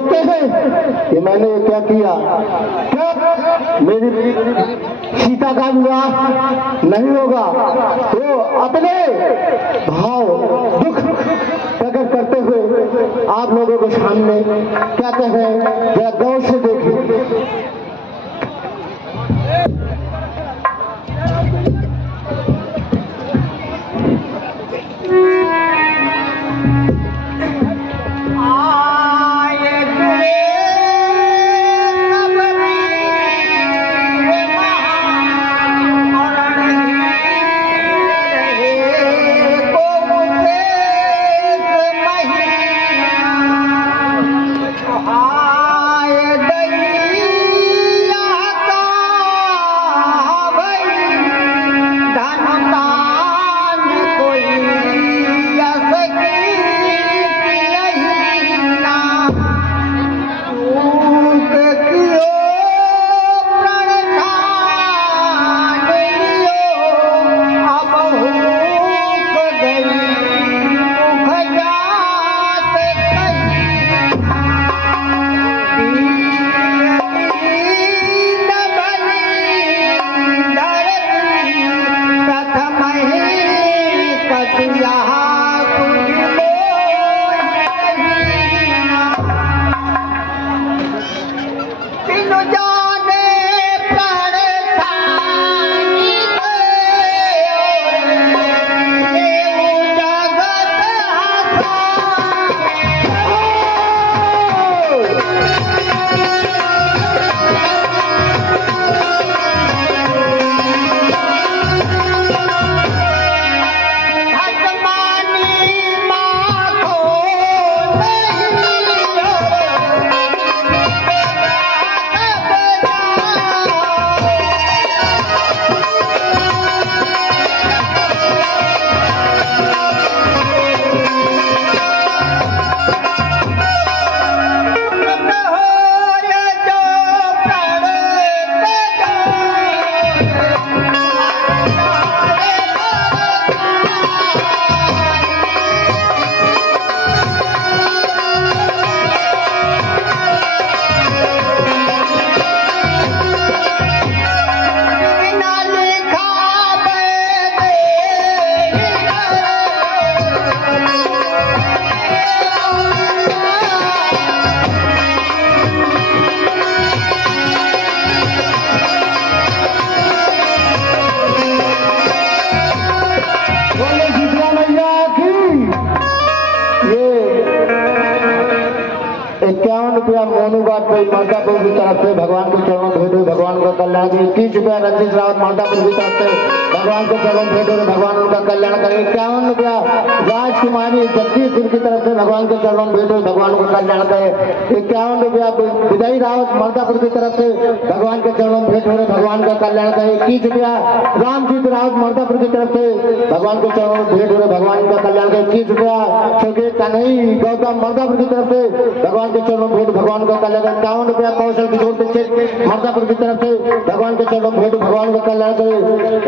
सोचते हैं कि मैंने ये क्या किया, क्या मेरी सीता का विवाह नहीं होगा, तो अपने भाव दुख प्रकट करते हुए आप लोगों के सामने कहते हैं, जरा गौर से देखिए। मालदापुर की तरफ से भगवान के चरणों भेंट हुए, भगवान का कल्याण करें। 21 रुपया रंजीत रावत मालदापुर की तरफ से भगवान के चरणों भेंट हुए, भगवान उनका कल्याण करें। 51 रुपया राजकुमारी जगदीशपुर की तरफ से भगवान के चरणों भेंट हुए, भगवान का कल्याण करें। 51 रुपया विजय रावत मालदापुर की तरफ से भगवान के चरणों भेंट हो रहे, भगवान का कल्याण करें। 21 रुपया रामजीत रावत मालदापुर की तरफ से भगवान के चरणों भेंट हो रहे, भगवान का कल्याण करें। 21 रुपया स्वर्गीय कन्हई गौतम मालदापुर की तरफ से भगवान के चरणों भेंट, भगवान का कल्याण करें। 51 रुपया कौशल किशोर दीक्षित मालदापुर की तरफ से भगवान के चरणों भेंट, भगवान का कल्याण करें।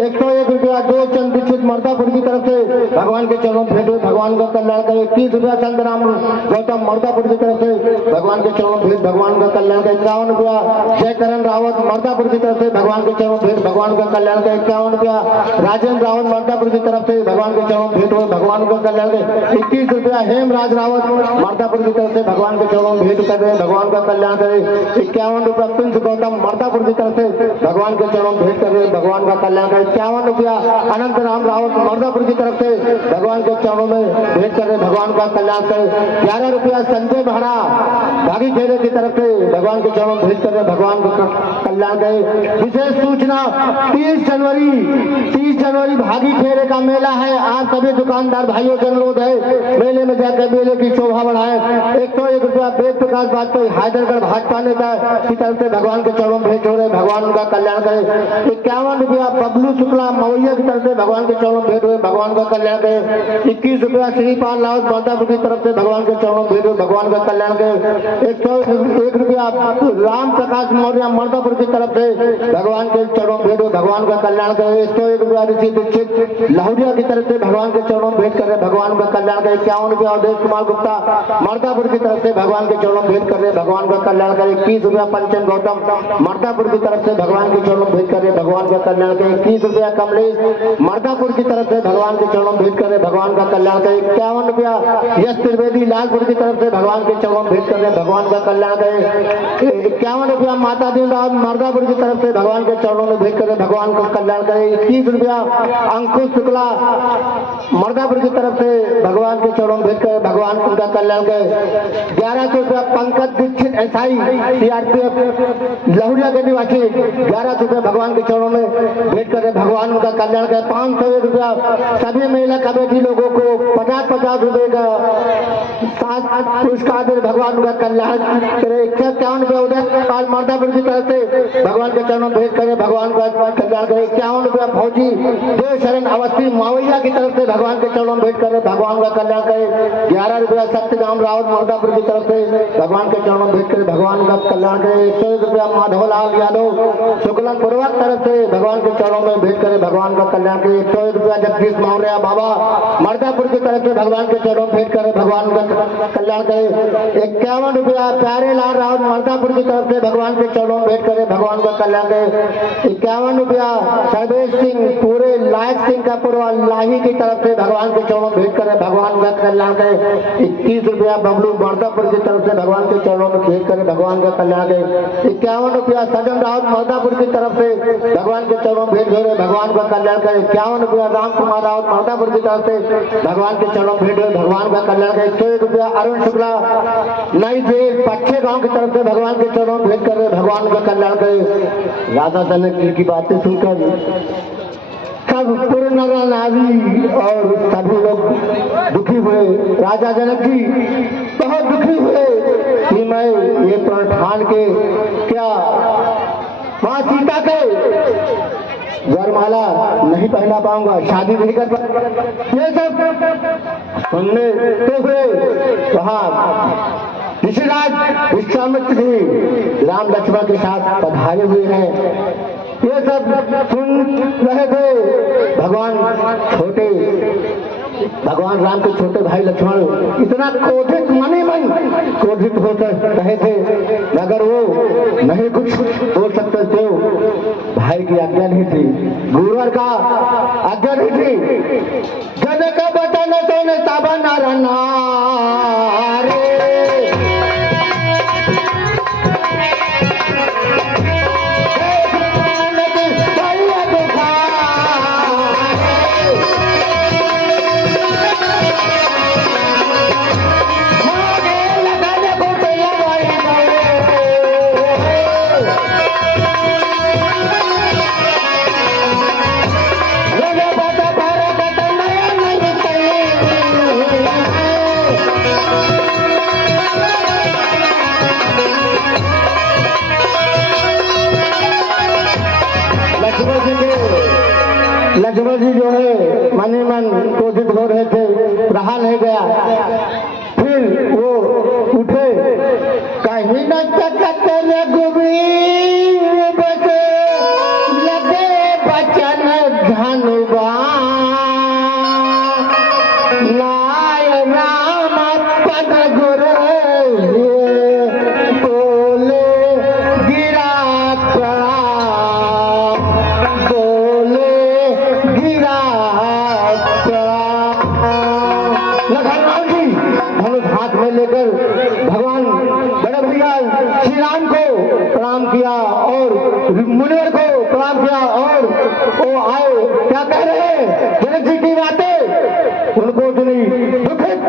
101 रुपया दो चंद दीक्षित मालदापुर की तरफ से भगवान के चरणों भेंट, भगवान का कल्याण करें। 21 रुपया चंद्रराम गौतम मालदापुर की तरफ से भगवान के चरणों भेंट, भगवान का कल्याण करें। 51 रुपया जयकरण रावत मालदापुर की तरफ से भगवान के चरणों भेंट, भगवान का कल्याण करें। 51 रुपया राजेंद्र रावत मालदापुर की तरफ से भगवान के चरणों भेंट हुए, भगवान का कल्याण करें। 21 रुपया हेमराज रावत मालदापुर की तरफ से भगवान के चरणों भेंट कर रहे, भगवान का कल्याण करें। 51 रुपया प्रिंस गौतम मालदापुर की तरफ से भगवान के चरणों भेंट कर रहे, भगवान का कल्याण करें। 51 रुपया अनंत राम रावत मालदापुर की तरफ से भगवान के चरणों में भेंट कर रहे, भगवान का कल्याण करें। 11 रुपया संजय भाड़ा भागी खेड़े की तरफ से भगवान के चरणों भेंट कर रहे, भगवान का कल्याण करें। विशेष सूचना 30 जनवरी भागी खेड़े का मेला है। आप सभी दुकानदार भाइयों से अनुरोध है, मेले में जाकर मेले की शोभा बढ़ाए। 101 रुपया वेद प्रकाश वाजपेयी हैदरगढ़ भाजपा नेता की तरफ से भगवान के चरणों भेंट हो रहे, भगवान उनका कल्याण करें। 51 रुपया बबलू शुक्ला मवैया की तरफ से भगवान के चरणों भेंट हुए, भगवान का कल्याण करें। 21 रुपया श्रीपाल रावत मालदापुर की तरफ से भगवान के चरणों भेंट हुए, भगवान का कल्याण करें। ₹101 राम प्रकाश मौर्य मर्दापुर की तरफ से भगवान के चरणों भेंट भगवान का कल्याण करे। ₹101 ऋषि दीक्षित लाहौरिया की तरफ से भगवान के चरणों भेंट कर रहे भगवान का कल्याण करे। ₹51 अवधेश कुमार गुप्ता मर्दापुर की तरफ से भगवान के चरणों भेंट कर रहे भगवान का कल्याण करे। ₹21 पंचम गौतम मर्दापुर की तरफ से भगवान के चरणों भेंट कर रहे भगवान का कल्याण करे। ₹21 कमलेश मर्दापुर की तरफ से भगवान के चरणों भेंट कर रहे भगवान का कल्याण करे। ₹51 यश त्रिवेदी लालपुर की तरफ से भगवान के चरणों भेंट कर रहे भगवान का कल्याण करे। ₹51 माता दिन रात मर्दापुर की तरफ से भगवान के चरणों में भेंट कर रहे भगवान का कल्याण करे। ₹21 अंकुश शुक्ला मर्दापुर की तरफ से भगवान के चरणों में भेंट कर भगवान उनका कल्याण करे। ₹1100 पंकज दीक्षित एसआई सीआरपीएफ लाहौरिया के निवासी ₹1100 भगवान के चरणों में भेंट कर भगवान उनका कल्याण करे। ₹501 सभी महिला कमेटी लोगों को 50-50 रुपए का पुरस्कार दे भगवान उनका कल्याण करे। ₹51 उदय कुमार मर्दापुर की तरफ से भगवान के चरणों भेंट करे भगवान का कल्याण करे। ₹51 फौजी देव शरण अवस्थी मावैया की तरफ से भगवान के चरणों भेंट करे भगवान का कल्याण करे। ₹11 सत्यराम रावत मर्दापुर की तरफ से भगवान के चरणों भेंट करे भगवान का कल्याण करे। ₹101 माधवलाल यादव शुक्ला पूर्वक तरफ से भगवान के चरणों में भेंट करे भगवान का कल्याण करे। ₹101 जगदीश मौर्य बाबा मर्दापुर की तरफ से भगवान के चरणों भेंट करे भगवान का कल्याण करे। ₹51 प्यारे लाल रावत मर्दापुर की तरफ से भगवान के चरणों में भेंट करे भगवान का कल्याण करे। ₹51 सर्वेश सिंह पूरे लायक सिंह का पूर्व लाही की तरफ से भगवान के चरणों में भेंट करे भगवान का कल्याण करे। ₹21 बबलू मर्दापुर की तरफ से भगवान के चरणों में भेंट करे भगवान का कल्याण करे। ₹51 सजन रावत मर्दापुर की तरफ से भगवान के चरणों में भेंट करे भगवान का कल्याण करे। ₹51 राम कुमार रावत मर्दापुर की तरफ से भगवान के चरणों में भेंट करे भगवान का कल्याण करे। ₹100 अरुण शुक्ला नई जेल पट्टे गांव की तरफ से भगवान के चरणों में भेंट कर भगवान का कल्याण करे। राधा जनक जी की बातें सुनकर सब पूर्ण नर नारी और सभी लोग दुखी हुए। राजा जनक जी बहुत दुखी हुए कि मैं ये प्रण ठान के क्या मां सीता के वरमाला नहीं पहना पाऊंगा, शादी नहीं कर पाऊंगा। ये सब सुनने तो हुए। वहां ऋषिराज विश्वामित्र जी राम लक्ष्मण के साथ पधारे हुए हैं। ये सब सुन रहे थे। भगवान राम के छोटे भाई लक्ष्मण इतना क्रोधित मने मन क्रोधित होकर रहे थे, मगर वो नहीं कुछ बोल सकते थे। भाई की आज्ञा नहीं थी, गुरुवर का आज्ञा नहीं थी। जन का बचन तो ने ताबा नारायण लक्ष्मण जी जो है मन ही मन क्रोधित हो रहे थे, रहा नहीं गया। फिर वो उठे, कहीं न तकत रघुवीर बसे लगे बचन धनुबान नाय राम पद गुर बोले गिरा लेकर भगवान बड़े भैया श्री राम को प्रणाम किया और मुनिवर को प्रणाम किया और वो आए। क्या कह रहे हैं जनक जी की बातें उनको इतनी दुखित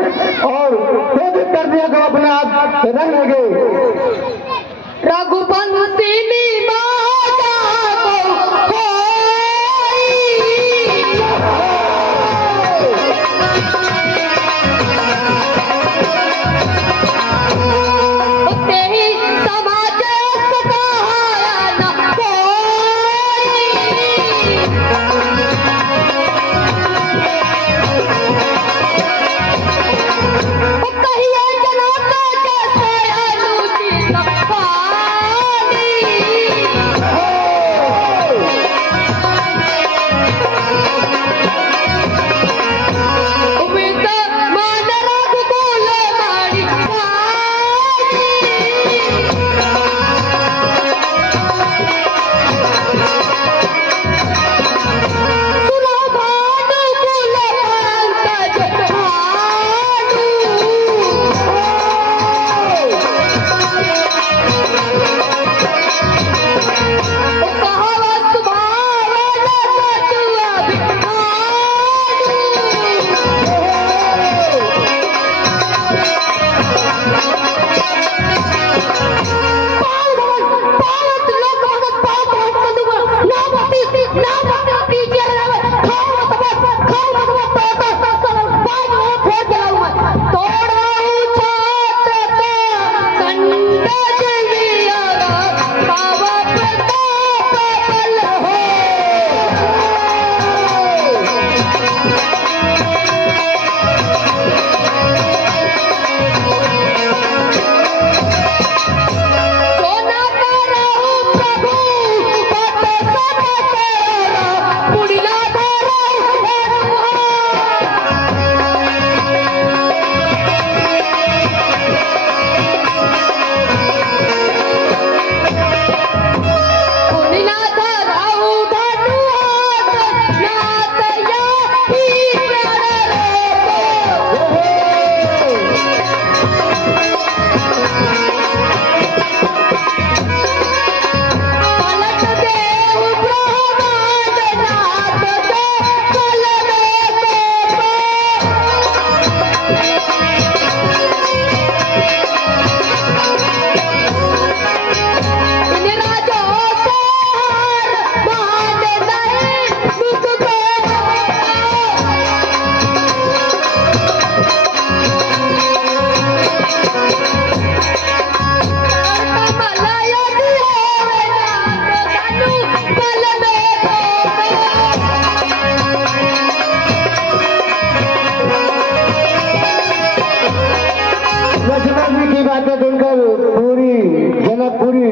और क्रोधित कर दिया कि अपने आप रह लगे। रघुपति कहिए जना का जैसे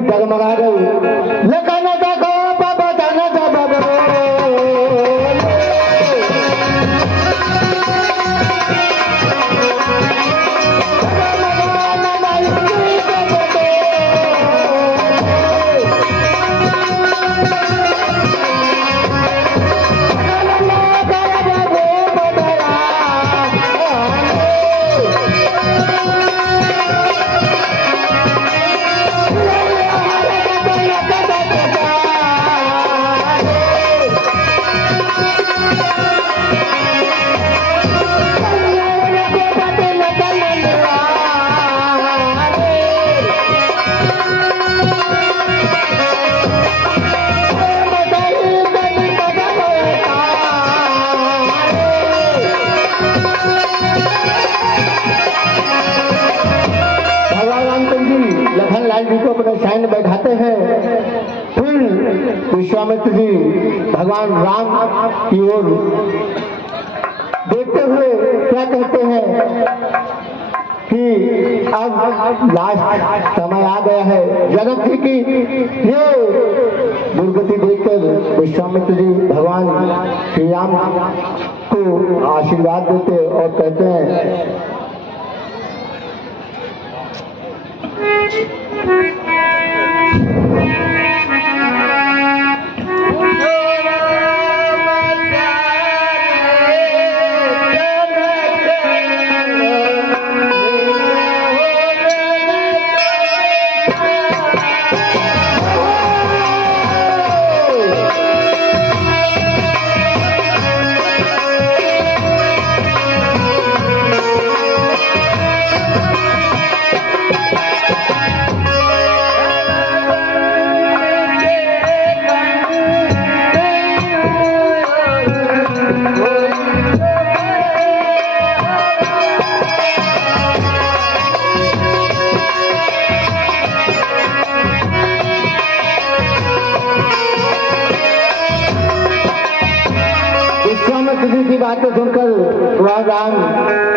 डगमगा गई लेकिन देखो बाबा जाना था बाबा जी को अपने साइन बैठाते हैं। फिर विश्वामित्र जी भगवान राम की ओर देखते हुए क्या कहते हैं कि अब लास्ट समय आ गया है जनक जी की ये दुर्गति देखकर विश्वामित्र जी भगवान श्री राम को आशीर्वाद देते और कहते हैं विश्वामित्र जी की बातें सुनकर वह राम